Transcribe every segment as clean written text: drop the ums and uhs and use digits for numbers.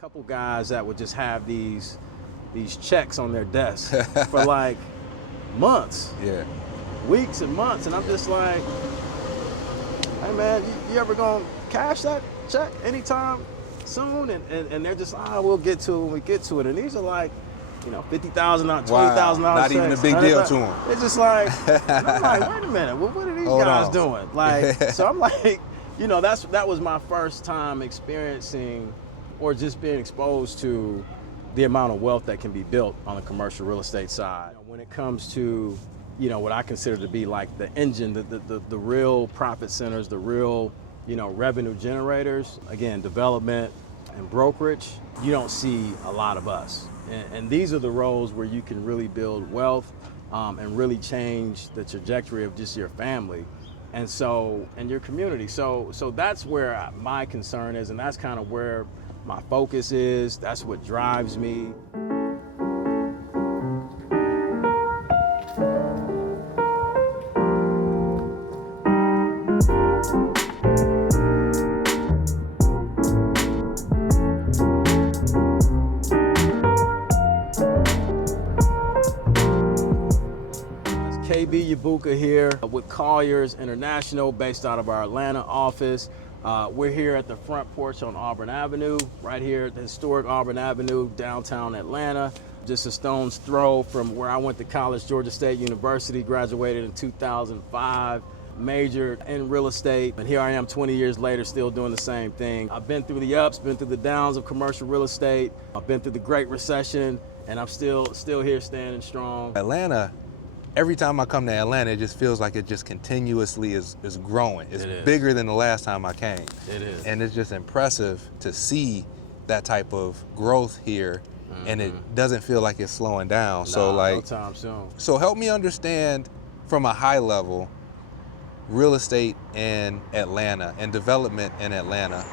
couple guys that would just have these checks on their desk for like months, weeks and months, and I'm just like, hey man, you ever gonna cash that check anytime soon? And they're just, we'll get to it when we get to it. And these are like, $50,000, $20,000. Not even a big deal to them. It's just like, and I'm like, wait a minute, well, what are these guys doing? Like, so I'm like, that was my first time experiencing or just being exposed to the amount of wealth that can be built on the commercial real estate side. When it comes to, what I consider to be like the engine, the real profit centers, the real, revenue generators, again, development and brokerage, you don't see a lot of us. And these are the roles where you can really build wealth and really change the trajectory of just your family and your community. So that's where my concern is, and that's kind of where my focus is. That's what drives me. Yabuku here with Colliers International, based out of our Atlanta office. We're here at the Front Porch on Auburn Avenue, right here at the historic Auburn Avenue, downtown Atlanta. Just a stone's throw from where I went to college, Georgia State University, graduated in 2005, majored in real estate, and here I am 20 years later still doing the same thing. I've been through the ups, been through the downs of commercial real estate. I've been through the Great Recession, and I'm still here standing strong. Atlanta, every time I come to Atlanta, it just feels like it just continuously is growing. It's bigger than the last time I came. It is. And it's just impressive to see that type of growth here, and it doesn't feel like it's slowing down. No time soon. So help me understand from a high level, real estate in Atlanta and development in Atlanta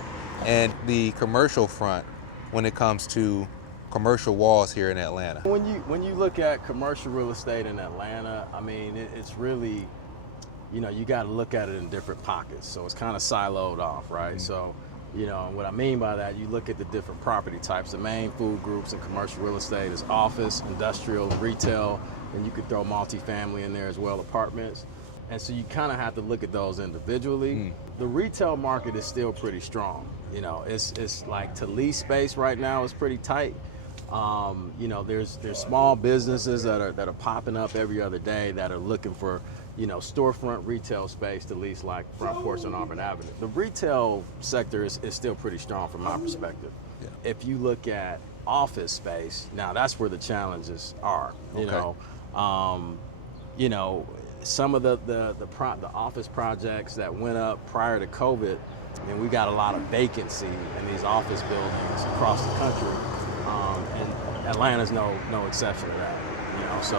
and the commercial front when it comes to commercial walls here in Atlanta. When you look at commercial real estate in Atlanta, I mean, it's really, you got to look at it in different pockets. So it's kind of siloed off, right? Mm-hmm. So, what I mean by that, you look at the different property types. The main food groups in commercial real estate is office, industrial, and retail. And you could throw multifamily in there as well, apartments. And so you kind of have to look at those individually. The retail market is still pretty strong. It's like to lease space right now is pretty tight. There's small businesses that are popping up every other day that are looking for, storefront retail space to lease, like Front Porch on Auburn Avenue. The retail sector is still pretty strong from my perspective. Yeah. If you look at office space, now that's where the challenges are. Some of the office projects that went up prior to COVID, and we got a lot of vacancy in these office buildings across the country. And Atlanta's no exception to that, So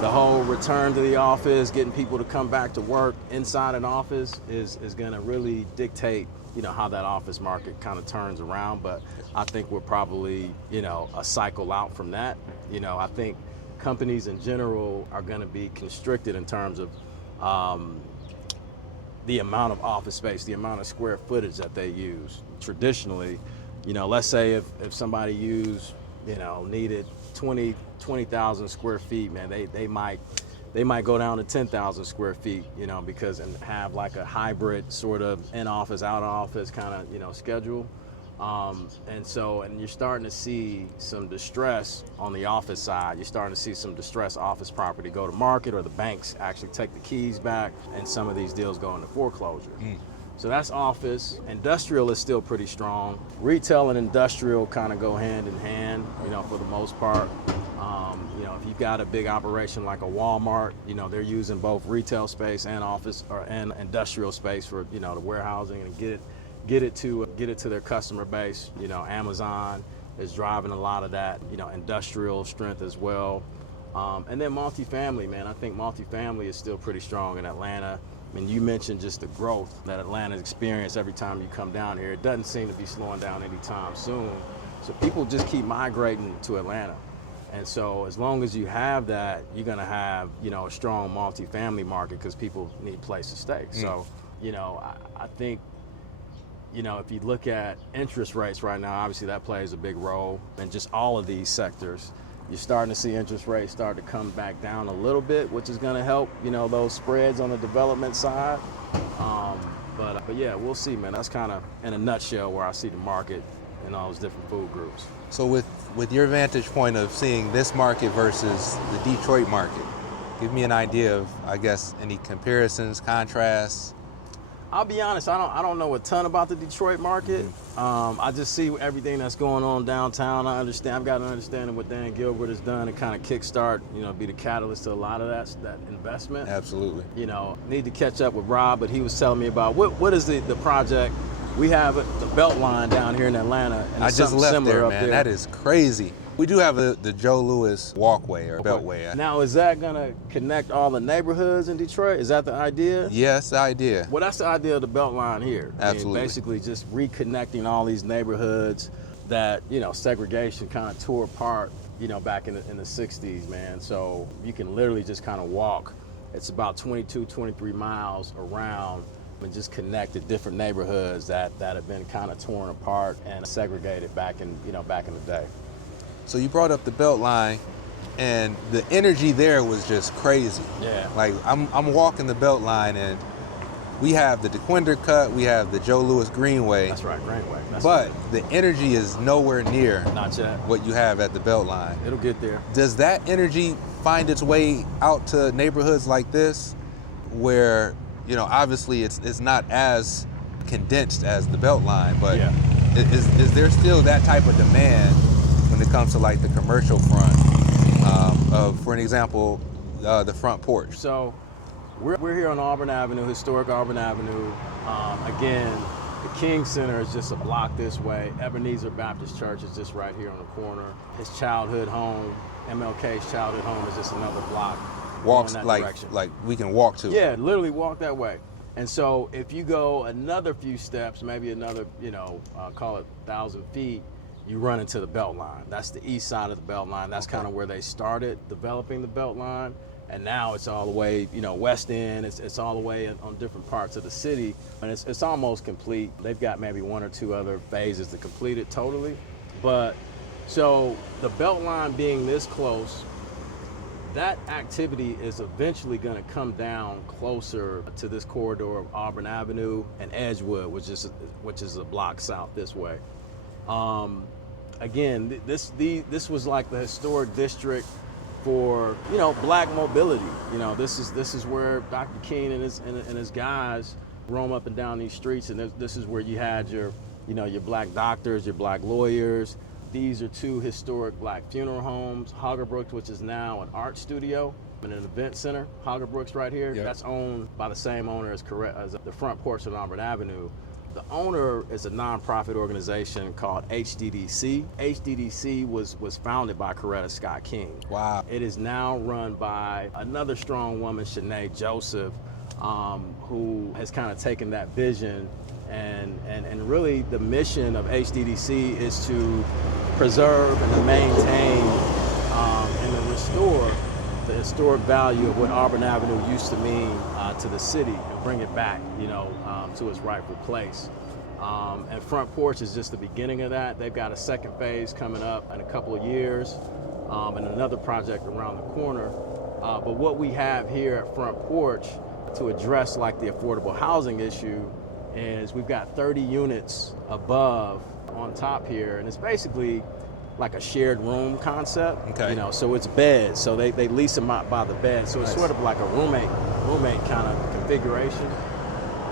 the whole return to the office, getting people to come back to work inside an office is going to really dictate, how that office market kind of turns around. But I think we're probably, a cycle out from that. I think companies in general are going to be constricted in terms of the amount of office space, the amount of square footage that they use. Traditionally, let's say if somebody needed 20,000 square feet, man, they might go down to 10,000 square feet, because and have like a hybrid sort of in office, out of office kind of, schedule. And you're starting to see some distress on the office side. You're starting to see some distressed office property go to market, or the banks actually take the keys back, and some of these deals go into foreclosure. So that's office. Industrial is still pretty strong. Retail and industrial kind of go hand in hand, for the most part. If you've got a big operation like a Walmart, they're using both retail space and office and industrial space for, the warehousing and get it to their customer base. Amazon is driving a lot of that, industrial strength as well. And then multifamily, man. I think multifamily is still pretty strong in Atlanta. I mean, you mentioned just the growth that Atlanta's experienced every time you come down here. It doesn't seem to be slowing down anytime soon. So people just keep migrating to Atlanta. And so as long as you have that, you're going to have, a strong multifamily market because people need a place to stay. So, I think you know, if you look at interest rates right now, obviously that plays a big role in just all of these sectors. You're starting to see interest rates start to come back down a little bit, which is going to help, you know, those spreads on the development side. But yeah, we'll see, man. That's kind of in a nutshell where I see the market in all those different food groups. So with your vantage point of seeing this market versus the Detroit market, give me an idea of, I guess, any comparisons, contrasts. I'll be honest, I don't know a ton about the Detroit market. I just see everything that's going on downtown. I've got an understanding what Dan Gilbert has done and kind of kickstart, you know, be the catalyst to a lot of that investment. Absolutely. You know, need to catch up with Rob, but he was telling me about what is the project. We have the BeltLine down here in Atlanta. And I just left there, man. There. That is crazy. We do have the Joe Louis walkway or beltway. Now, is that going to connect all the neighborhoods in Detroit? Is that the idea? Yes, the idea. Well, that's the idea of the BeltLine here. Absolutely. I mean, basically just reconnecting all these neighborhoods that, you know, segregation kind of tore apart, you know, back in the 60s, man. So you can literally just kind of walk. It's about 22, 23 miles around and just connected different neighborhoods that have been kind of torn apart and segregated back in the day. So you brought up the BeltLine, and the energy there was just crazy. Yeah. Like I'm walking the BeltLine, and we have the DeQuinder Cut, we have the Joe Louis Greenway. That's right, Greenway. But the energy is nowhere near not yet what you have at the BeltLine. It'll get there. Does that energy find its way out to neighborhoods like this, where, you know, obviously it's not as condensed as the BeltLine, but yeah. is there still that type of demand when it comes to like the commercial front of, for an example, the Front Porch? So we're here on Auburn Avenue, historic Auburn Avenue. Again, the King Center is just a block this way. Ebenezer Baptist Church is just right here on the corner. His childhood home, MLK's childhood home, is just another block. Walks in that like direction. like we can walk to. Yeah, literally walk that way. And so if you go another few steps, maybe another, you know, call it 1,000 feet, you run into the BeltLine. That's the east side of the BeltLine. That's kind of where they started developing the BeltLine. And now it's all the way, you know, west end. It's all the way on different parts of the city. And it's almost complete. They've got maybe one or two other phases to complete it totally. But so the BeltLine being this close, that activity is eventually going to come down closer to this corridor of Auburn Avenue and Edgewood, which is a block south this way. Again, this was like the historic district for, you know, black mobility. You know, this is where Dr. King and his guys roam up and down these streets, and this is where you had your black doctors, your black lawyers. These are two historic black funeral homes. Hoggerbrooks, which is now an art studio and an event center. Hoggerbrooks right here, Yep. That's owned by the same owner as the Front Porch on Auburn Avenue. The owner is a nonprofit organization called HDDC. HDDC was founded by Coretta Scott King. Wow. It is now run by another strong woman, Shanae Joseph, who has kind of taken that vision and really the mission of HDDC is to preserve and to maintain and to restore the historic value of what Auburn Avenue used to mean to the city and bring it back, you know, to its rightful place. And Front Porch is just the beginning of that. They've got a second phase coming up in a couple of years and another project around the corner. But what we have here at Front Porch to address like the affordable housing issue is we've got 30 units above on top here, and it's basically like a shared room concept. Okay. You know, so it's beds, so they lease them out by the bed, so it's Nice. sort of like a roommate kind of configuration.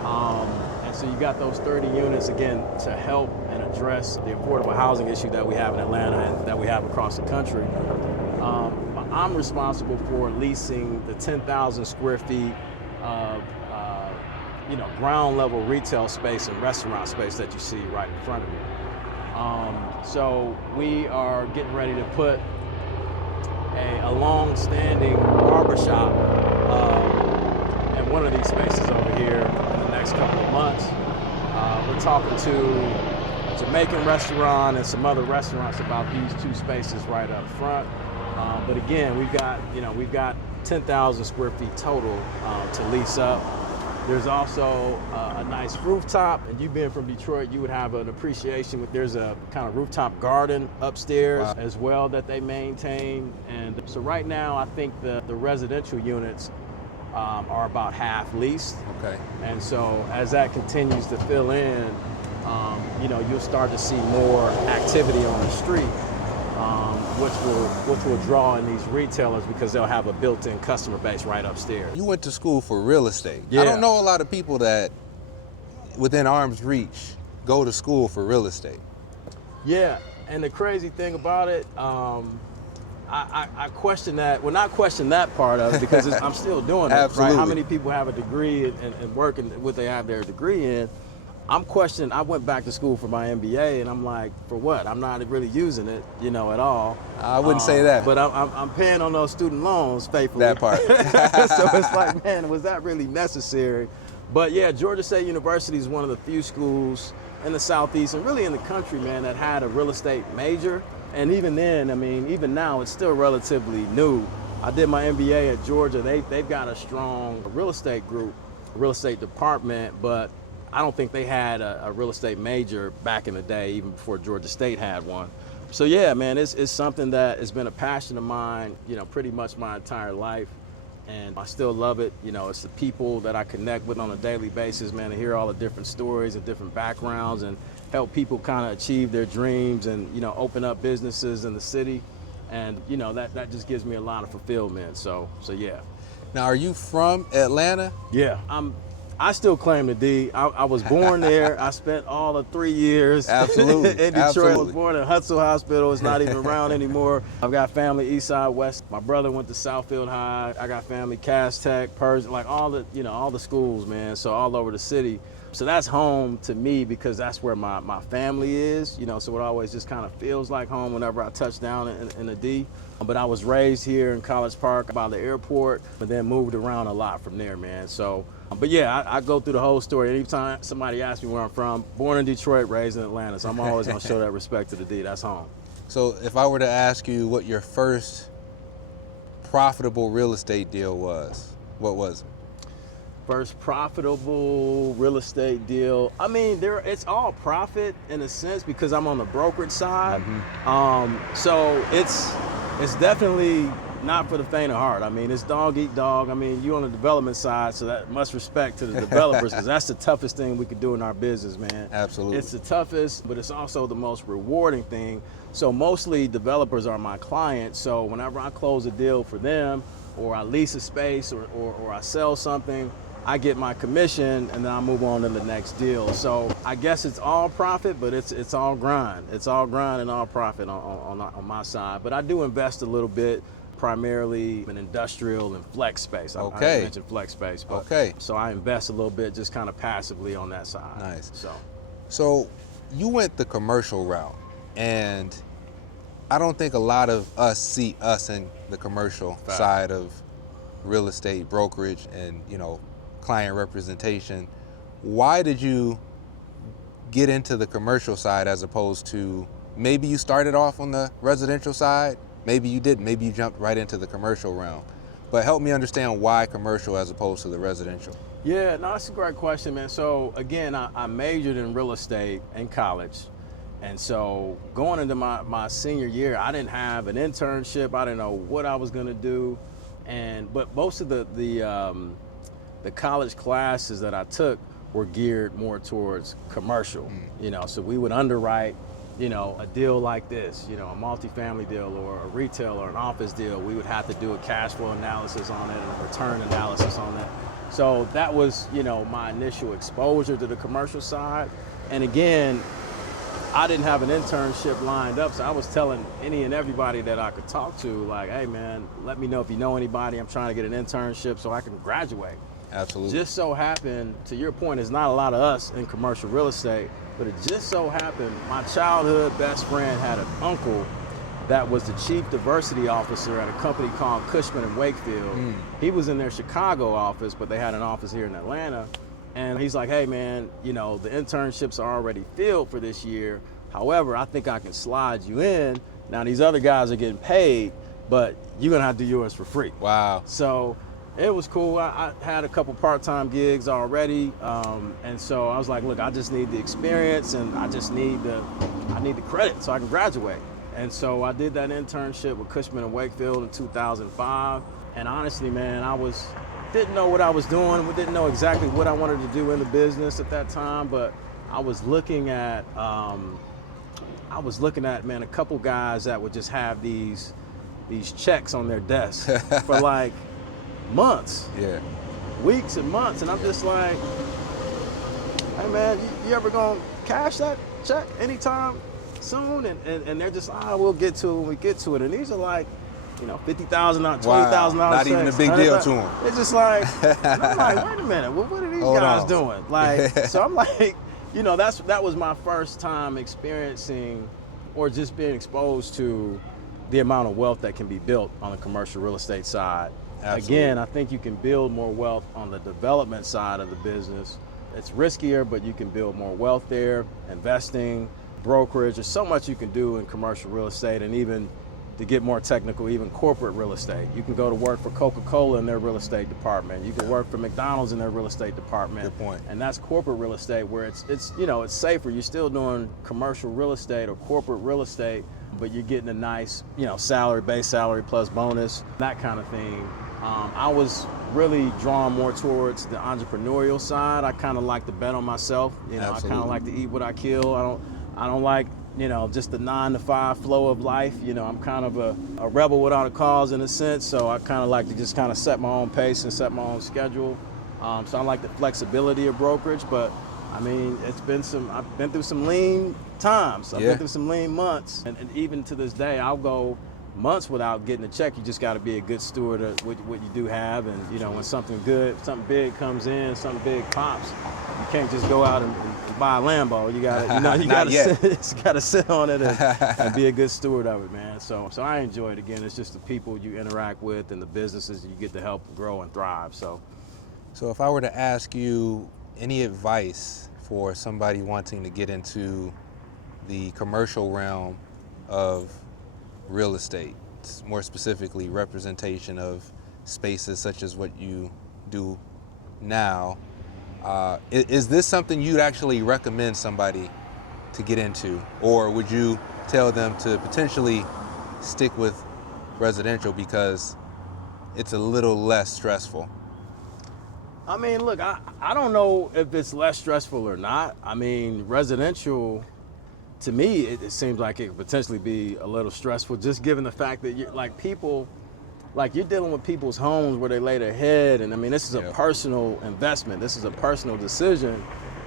And so you got those 30 units again to help and address the affordable housing issue that we have in Atlanta and that we have across the country. I'm responsible for leasing the 10,000 square feet of ground level retail space and restaurant space that you see right in front of you. So we are getting ready to put a long-standing barbershop in one of these spaces over here in the next couple of months. We're talking to a Jamaican restaurant and some other restaurants about these two spaces right up front. But again, we've got 10,000 square feet total to lease up. There's also a nice rooftop, and you being from Detroit, you would have an appreciation with, there's a kind of rooftop garden upstairs as well that they maintain. And so right now, I think the residential units are about half leased. Okay. And so as that continues to fill in, you'll start to see more activity on the street, which will draw in these retailers because they'll have a built-in customer base right upstairs. You went to school for real estate. Yeah. I don't know a lot of people that within arm's reach go to school for real estate. Yeah, and the crazy thing about it, I question that. Well, not question that part of it because I'm still doing it. Absolutely. Right? How many people have a degree and working what they have their degree in? I'm questioning. I went back to school for my MBA, and I'm like, for what? I'm not really using it, at all. I wouldn't say that. But I'm paying on those student loans faithfully. That part. So it's like, man, was that really necessary? But yeah, Georgia State University is one of the few schools in the Southeast and really in the country, man, that had a real estate major. And even then, even now, it's still relatively new. I did my MBA at Georgia. They've got a strong real estate group, real estate department, but I don't think they had a real estate major back in the day, even before Georgia State had one. So yeah, man, it's something that has been a passion of mine, pretty much my entire life. And I still love it. It's the people that I connect with on a daily basis, man, to hear all the different stories and different backgrounds and help people kind of achieve their dreams and, open up businesses in the city. And, that just gives me a lot of fulfillment. So yeah. Now, are you from Atlanta? Yeah, I still claim the D. I was born there. I spent all of 3 years Absolutely. in Detroit. Absolutely. I was born in Hutzel Hospital. It's not even around anymore. I've got family Eastside West. My brother went to Southfield High. I got family Cass Tech, Persian, like all the schools, man. So all over the city. So that's home to me because that's where my family is, so it always just kind of feels like home whenever I touch down in the D. But I was raised here in College Park by the airport, but then moved around a lot from there, man. So, but yeah, I go through the whole story. Anytime somebody asks me where I'm from, born in Detroit, raised in Atlanta. So I'm always gonna show that respect to the D, that's home. So if I were to ask you what your first profitable real estate deal was, what was it? First profitable real estate deal. It's all profit in a sense because I'm on the brokerage side. Mm-hmm. So it's definitely not for the faint of heart. It's dog eat dog. You on the development side, so that much respect to the developers because that's the toughest thing we could do in our business, man. Absolutely. It's the toughest, but it's also the most rewarding thing. So mostly developers are my clients. So whenever I close a deal for them, or I lease a space, or I sell something, I get my commission and then I move on to the next deal. So I guess it's all profit, but it's all grind. It's all grind and all profit on my side. But I do invest a little bit, primarily in industrial and flex space. Okay. I mentioned flex space. But, okay. So I invest a little bit just kind of passively on that side. Nice. So you went the commercial route, and I don't think a lot of us see us in the commercial side of real estate brokerage and, client representation. Why did you get into the commercial side as opposed to maybe you started off on the residential side? Maybe you didn't. Maybe you jumped right into the commercial realm. But help me understand why commercial as opposed to the residential. Yeah, no, that's a great question, man. So again, I majored in real estate in college. And so going into my senior year, I didn't have an internship. I didn't know what I was gonna do. But most of the college classes that I took were geared more towards commercial, so we would underwrite, a deal like this, a multifamily deal or a retail or an office deal. We would have to do a cash flow analysis on it and a return analysis on it. So that was, my initial exposure to the commercial side. And again, I didn't have an internship lined up, so I was telling any and everybody that I could talk to, like, hey man, let me know if you know anybody. I'm trying to get an internship so I can graduate. Absolutely. Just so happened, to your point, there's not a lot of us in commercial real estate, but it just so happened my childhood best friend had an uncle that was the chief diversity officer at a company called Cushman and Wakefield. He was in their Chicago office, but they had an office here in Atlanta. And he's like, hey man, the internships are already filled for this year. However, I think I can slide you in. Now these other guys are getting paid, but you're gonna have to do yours for free. Wow. So It was cool. I had a couple part-time gigs already, and so I was like, look, I just need the experience, and I need the credit so I can graduate. And so I did that internship with Cushman & Wakefield in 2005. And honestly, man, didn't know what I was doing. We didn't know exactly what I wanted to do in the business at that time, but I was looking at, man, a couple guys that would just have these checks on their desk for like months, weeks and months. And I'm just like, hey man, you ever gonna cash that check anytime soon? And they're just, we'll get to it when we get to it. And these are like, $50,000, $20,000. Not even a big deal to them. It's just like, and I'm like, wait a minute, well, what are these guys doing? Like, so I'm like, that was my first time experiencing or just being exposed to the amount of wealth that can be built on the commercial real estate side. Absolutely. Again, I think you can build more wealth on the development side of the business. It's riskier, but you can build more wealth there. Investing, brokerage, there's so much you can do in commercial real estate, and even to get more technical, even corporate real estate. You can go to work for Coca-Cola in their real estate department. You can work for McDonald's in their real estate department. Good point. And that's corporate real estate where it's it's safer. You're still doing commercial real estate or corporate real estate, but you're getting a nice, salary, base salary plus bonus, that kind of thing. I was really drawn more towards the entrepreneurial side. I kind of like to bet on myself. Absolutely. I kind of like to eat what I kill. I don't like, just the 9-to-5 flow of life. I'm kind of a rebel without a cause in a sense. So I kind of like to just kind of set my own pace and set my own schedule. So I like the flexibility of brokerage, but I mean, I've been through some lean times. I've been through some lean months. And even to this day, I'll go months without getting a check. You just got to be a good steward of what you do have. And, when something big comes in, something big pops, you can't just go out and buy a Lambo. You got to sit on it and be a good steward of it, man. So I enjoy it. Again, it's just the people you interact with and the businesses you get to help grow and thrive. So if I were to ask you any advice for somebody wanting to get into the commercial realm of real estate, more specifically representation of spaces such as what you do now, is this something you'd actually recommend somebody to get into, or would you tell them to potentially stick with residential because it's a little less stressful? I mean, look, I don't know if it's less stressful or not. I mean, residential, to me, it seems like it could potentially be a little stressful, just given the fact that you're dealing with people's homes where they lay their head. And I mean, this is a personal investment. This is a personal decision.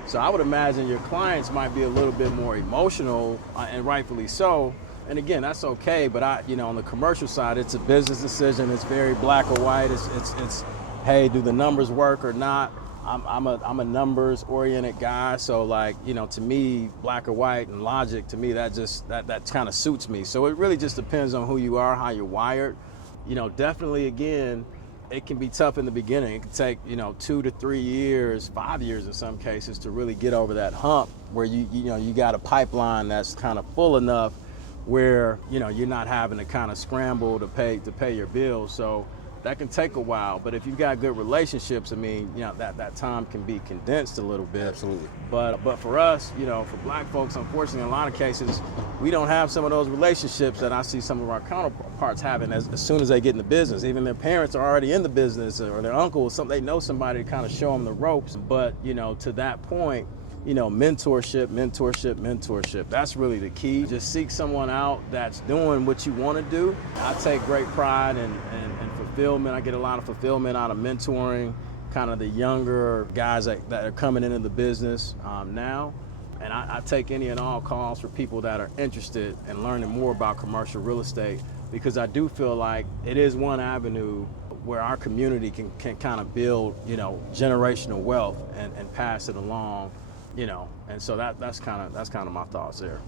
So I would imagine your clients might be a little bit more emotional, and rightfully so. And again, that's okay. But on the commercial side, it's a business decision. It's very black or white. It's hey, do the numbers work or not? I'm a numbers oriented guy. So to me, black or white and logic, to me, that kind of suits me. So it really just depends on who you are, how you're wired. Definitely, again, it can be tough in the beginning. It can take, 2 to 3 years, 5 years in some cases to really get over that hump where you got a pipeline that's kind of full enough where, you're not having to kind of scramble to pay your bills. So that can take a while, but if you've got good relationships, I mean, that time can be condensed a little bit. Absolutely. But for us, for black folks, unfortunately, in a lot of cases, we don't have some of those relationships that I see some of our counterparts having as soon as they get in the business. Even their parents are already in the business, or their uncles, they know somebody to kind of show them the ropes. But, to that point, mentorship. That's really the key. Just seek someone out that's doing what you want to do. I take great pride in fulfillment. I get a lot of fulfillment out of mentoring kind of the younger guys that are coming into the business now. And I take any and all calls for people that are interested in learning more about commercial real estate, because I do feel like it is one avenue where our community can kind of build, generational wealth and pass it along. And so that's kind of my thoughts there.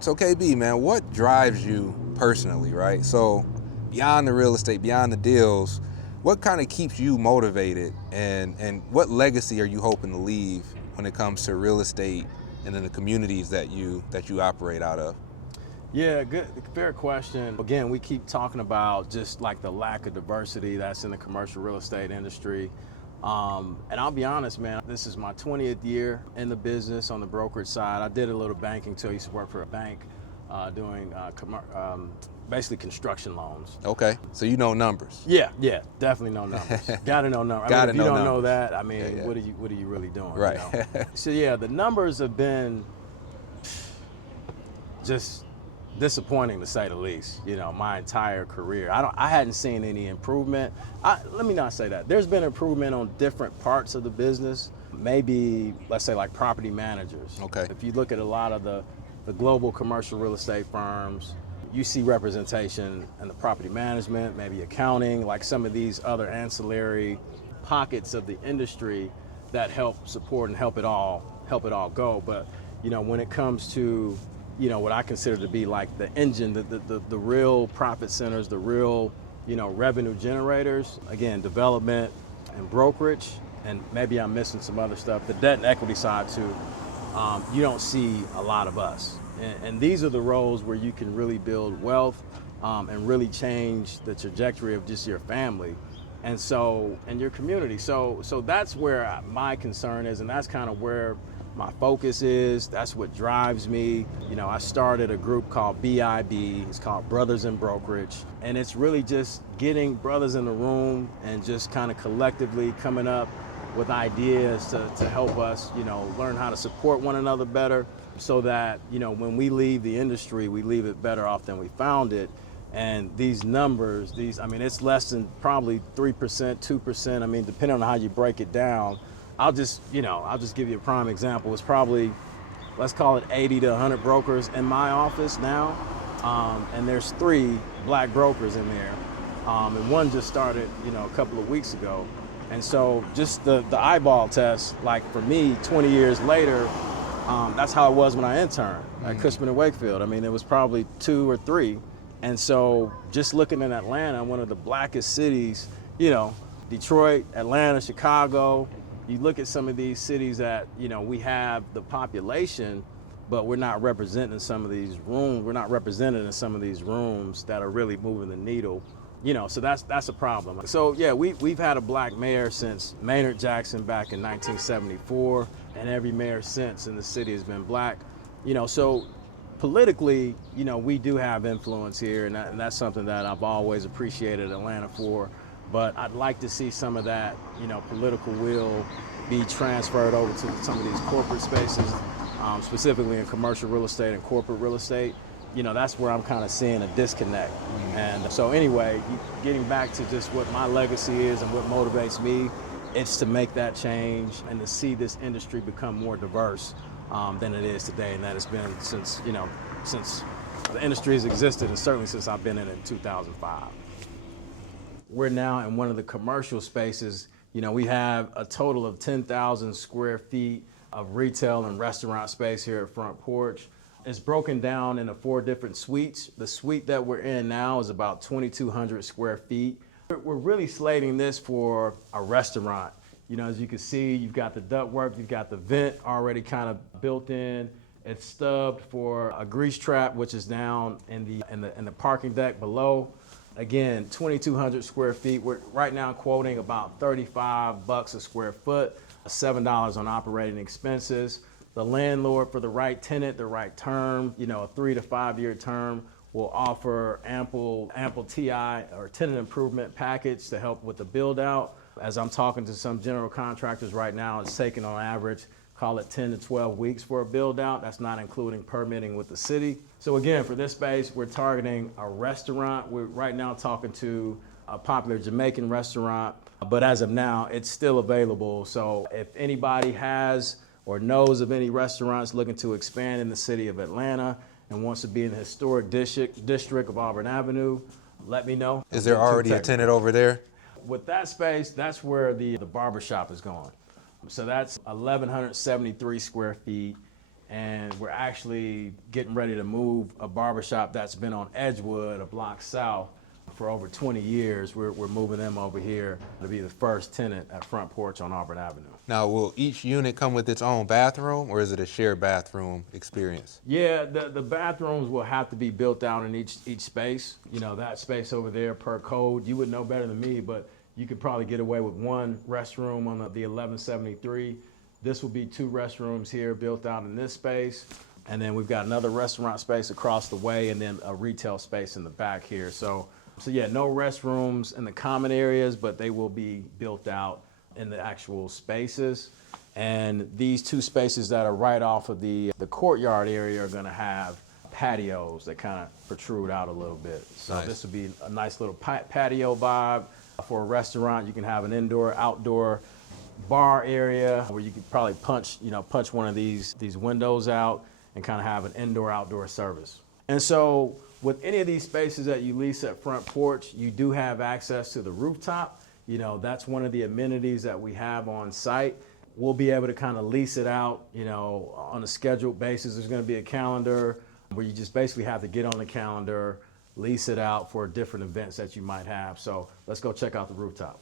So KB, man, what drives you personally, right? So beyond the real estate, beyond the deals, what kind of keeps you motivated, and what legacy are you hoping to leave when it comes to real estate and in the communities that you operate out of? Yeah, good, fair question. Again, we keep talking about just like the lack of diversity that's in the commercial real estate industry. And I'll be honest, man, this is my 20th year in the business on the brokerage side. I did a little banking too. I used to work for a bank doing basically construction loans. Okay, so you know numbers. Yeah, definitely know numbers. Got to know numbers. I mean, if you don't know that, I mean, Yeah. what are you really doing? Right. You know? So yeah, the numbers have been just disappointing to say the least. You know, my entire career, I hadn't seen any improvement. Let me not say that. There's been improvement on different parts of the business. Maybe let's say like property managers. Okay. If you look at a lot of the global commercial real estate firms, you see representation in the property management, maybe accounting, like some of these other ancillary pockets of the industry that help support and help it all go. But you know, when it comes to, you know, what I consider to be like the engine, the real profit centers, the real, you know, revenue generators, again, development and brokerage, and maybe I'm missing some other stuff, the debt and equity side too, you don't see a lot of us. And these are the roles where you can really build wealth and really change the trajectory of just your family and your community. So that's where my concern is, and that's kind of where my focus is. That's what drives me. You know, I started a group called BIB. It's called Brothers in Brokerage. And it's really just getting brothers in the room and just kind of collectively coming up with ideas to help us, you know, learn how to support one another better so that, you know, when we leave the industry, we leave it better off than we found it. And these numbers, I mean, it's less than probably 3%, 2%. I mean, depending on how you break it down. I'll just give you a prime example. It's probably, let's call it 80 to 100 brokers in my office now. And there's 3 black brokers in there. And one just started, you know, a couple of weeks ago. And so just the eyeball test, like for me, 20 years later, that's how it was when I interned at Cushman & Wakefield. I mean, it was probably 2 or 3. And so just looking in Atlanta, one of the blackest cities, you know, Detroit, Atlanta, Chicago, you look at some of these cities that, you know, we have the population, but we're not represented in some of these rooms. We're not represented in some of these rooms that are really moving the needle, you know, so that's a problem. So yeah, we've had a black mayor since Maynard Jackson back in 1974, and every mayor since in the city has been black, you know, so politically, you know, we do have influence here, and that's something that I've always appreciated Atlanta for. But I'd like to see some of that, you know, political will be transferred over to some of these corporate spaces, specifically in commercial real estate and corporate real estate. You know, that's where I'm kind of seeing a disconnect. And so anyway, getting back to just what my legacy is and what motivates me, it's to make that change and to see this industry become more diverse than it is today. And that has been since the industry has existed, and certainly since I've been in it in 2005. We're now in one of the commercial spaces. You know, we have a total of 10,000 square feet of retail and restaurant space here at Front Porch. It's broken down into 4 different suites. The suite that we're in now is about 2,200 square feet. We're really slating this for a restaurant. You know, as you can see, you've got the ductwork, you've got the vent already kind of built in. It's stubbed for a grease trap, which is down in the parking deck below. Again, 2,200 square feet. We're right now quoting about $35 a square foot, $7 on operating expenses. The landlord, for the right tenant, the right term, you know, a 3 to 5 year term, will offer ample TI or tenant improvement package to help with the build out. As I'm talking to some general contractors right now, it's taking on average, call it 10 to 12 weeks for a build out. That's not including permitting with the city. So again, for this space, we're targeting a restaurant. We're right now talking to a popular Jamaican restaurant, but as of now, it's still available. So if anybody has or knows of any restaurants looking to expand in the city of Atlanta and wants to be in the historic district of Auburn Avenue, let me know. Is there already a tenant over there? With that space, that's where the barbershop is going. So that's 1,173 square feet, and we're actually getting ready to move a barbershop that's been on Edgewood, a block south, for over 20 years. We're moving them over here to be the first tenant at Front Porch on Auburn Avenue. Now, will each unit come with its own bathroom, or is it a shared bathroom experience? Yeah, the bathrooms will have to be built out in each space. You know, that space over there per code, you would know better than me, but you could probably get away with one restroom on the 1173. This will be 2 restrooms here built out in this space. And then we've got another restaurant space across the way and then a retail space in the back here. So yeah, no restrooms in the common areas, but they will be built out in the actual spaces. And these 2 spaces that are right off of the courtyard area are gonna have patios that kind of protrude out a little bit. So nice. This would be a nice little patio vibe for a restaurant. You can have an indoor, outdoor bar area where you could probably punch one of these windows out and kind of have an indoor outdoor service. And so with any of these spaces that you lease at Front Porch, you do have access to the rooftop. You know, that's one of the amenities that we have on site. We'll be able to kind of lease it out, you know, on a scheduled basis. There's going to be a calendar where you just basically have to get on the calendar, lease it out for different events that you might have. So let's go check out the rooftop.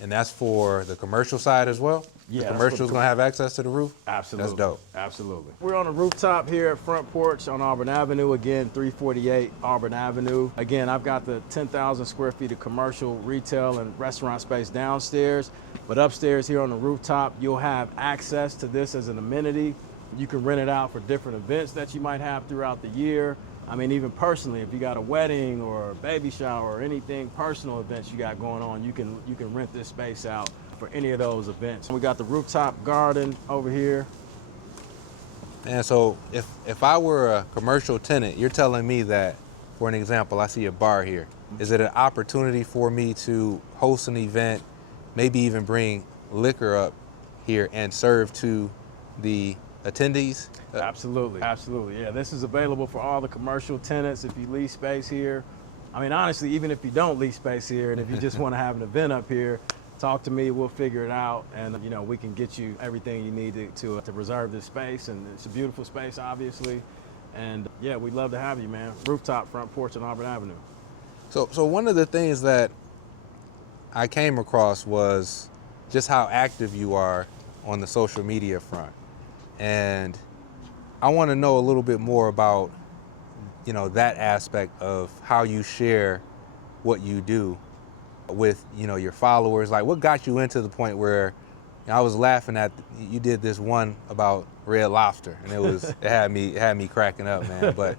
And that's for the commercial side as well? Yeah, the commercial's gonna have access to the roof? Absolutely. That's dope. Absolutely. We're on the rooftop here at Front Porch on Auburn Avenue, again, 348 Auburn Avenue. Again, I've got the 10,000 square feet of commercial, retail, and restaurant space downstairs, but upstairs here on the rooftop, you'll have access to this as an amenity. You can rent it out for different events that you might have throughout the year. I mean, even personally, if you got a wedding or a baby shower or anything personal events you got going on, you can rent this space out for any of those events. We got the rooftop garden over here. And so if I were a commercial tenant, you're telling me that, for an example, I see a bar here. Is it an opportunity for me to host an event, maybe even bring liquor up here and serve to the attendees? Absolutely, absolutely. Yeah, this is available for all the commercial tenants if you lease space here. I mean, honestly, even if you don't lease space here and if you just want to have an event up here, talk to me, we'll figure it out, and you know, we can get you everything you need to reserve this space. And it's a beautiful space, obviously. And yeah, we'd love to have you, man. Rooftop, Front Porch on Auburn Avenue. So one of the things that I came across was just how active you are on the social media front. And I want to know a little bit more about, you know, that aspect of how you share what you do with, you know, your followers. Like, what got you into the point where, you know, I was laughing at, you did this one about Red Lobster, and it had me cracking up, man. But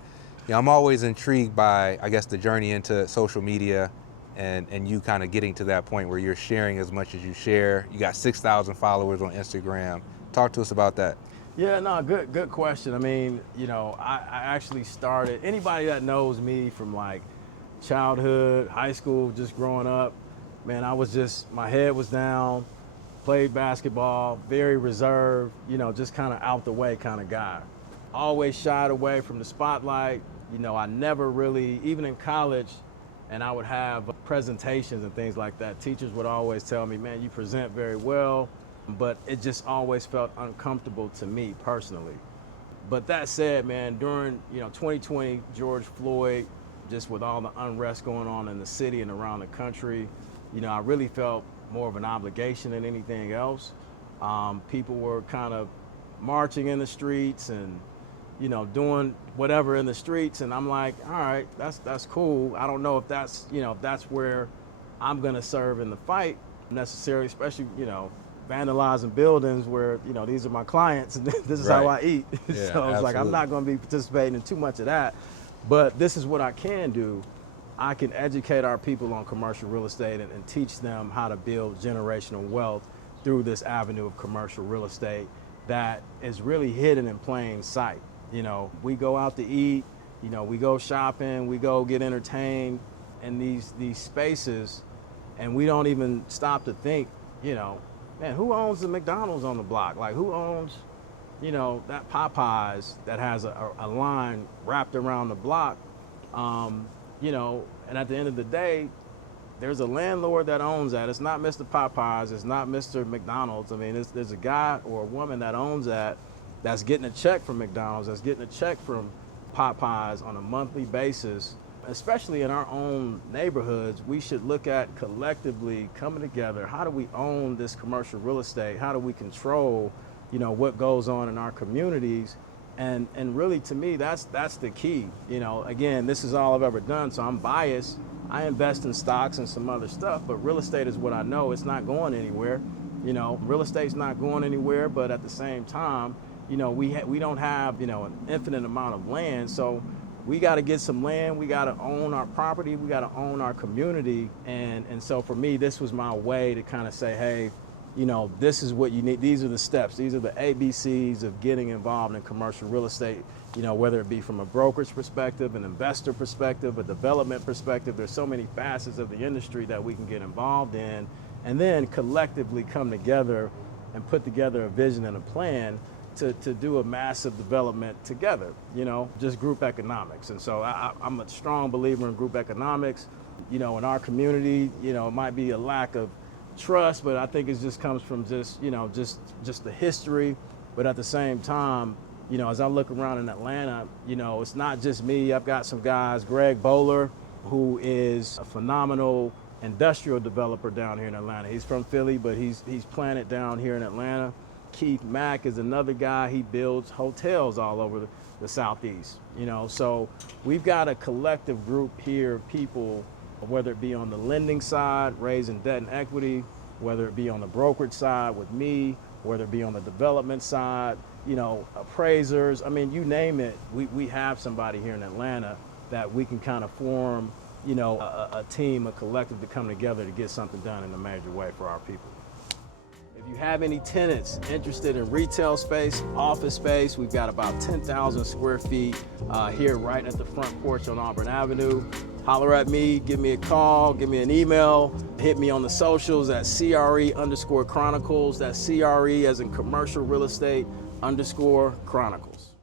you know, I'm always intrigued by, I guess, the journey into social media and you kind of getting to that point where you're sharing as much as you share. You got 6,000 followers on Instagram. Talk to us about that. Yeah, no, good question. I mean, you know, I actually started, anybody that knows me from like childhood, high school, just growing up, man, I was just, my head was down, played basketball, very reserved, you know, just kind of out the way kind of guy. Always shied away from the spotlight. You know, I never really, even in college, and I would have presentations and things like that, teachers would always tell me, man, you present very well. But it just always felt uncomfortable to me personally. But that said, man, during 2020, George Floyd, just with all the unrest going on in the city and around the country, you know, I really felt more of an obligation than anything else. People were kind of marching in the streets and, you know, doing whatever in the streets, and I'm like, all right, that's cool. I don't know if that's, you know, if that's where I'm gonna serve in the fight necessarily, especially, you know, vandalizing buildings where, you know, these are my clients and this is Right. how I eat. Yeah, So it's like, I'm absolutely. not going to be participating in too much of that. But this is what I can do. I can educate our people on commercial real estate and teach them how to build generational wealth through this avenue of commercial real estate that is really hidden in plain sight. You know, we go out to eat, you know, we go shopping, we go get entertained in these spaces, and we don't even stop to think, you know, man, who owns the McDonald's on the block? Like, who owns, you know, that Popeyes that has a line wrapped around the block? You know, and at the end of the day, there's a landlord that owns that. It's not Mr. Popeyes. It's not Mr. McDonald's. I mean, there's a guy or a woman that owns that, that's getting a check from McDonald's, that's getting a check from Popeyes on a monthly basis. especially in our own neighborhoods, we should look at collectively coming together. How do we own this commercial real estate? How do we control, what goes on in our communities? And really, to me, that's the key. Again, this is all I've ever done, so I'm biased. I invest in stocks and some other stuff, but real estate is what I know. It's not going anywhere. Real estate's not going anywhere, but at the same time, we don't have, an infinite amount of land. So we got to get some land. We got to own our property. We got to own our community. And so for me, this was my way to kind of say, hey, this is what you need. These are the steps. These are the ABCs of getting involved in commercial real estate, whether it be from a brokerage perspective, an investor perspective, a development perspective. There's so many facets of the industry that we can get involved in, and then collectively come together and put together a vision and a plan to do a massive development together, just group economics. And so I'm a strong believer in group economics. In our community, it might be a lack of trust, but I think it just comes from just the history. But at the same time, as I look around in Atlanta, it's not just me. I've got some guys, Greg Bowler, who is a phenomenal industrial developer down here in Atlanta. He's from Philly, but he's planted down here in Atlanta. Keith Mack is another guy. He builds hotels all over the Southeast, so we've got a collective group here of people, whether it be on the lending side, raising debt and equity, whether it be on the brokerage side with me, whether it be on the development side, appraisers. I mean, you name it, we have somebody here in Atlanta that we can kind of form, a team, a collective to come together to get something done in a major way for our people. If you have any tenants interested in retail space, office space, we've got about 10,000 square feet here right at the Front Porch on Auburn Avenue. Holler at me, give me a call, give me an email, hit me on the socials at CRE_Chronicles. That's CRE as in commercial real estate _Chronicles.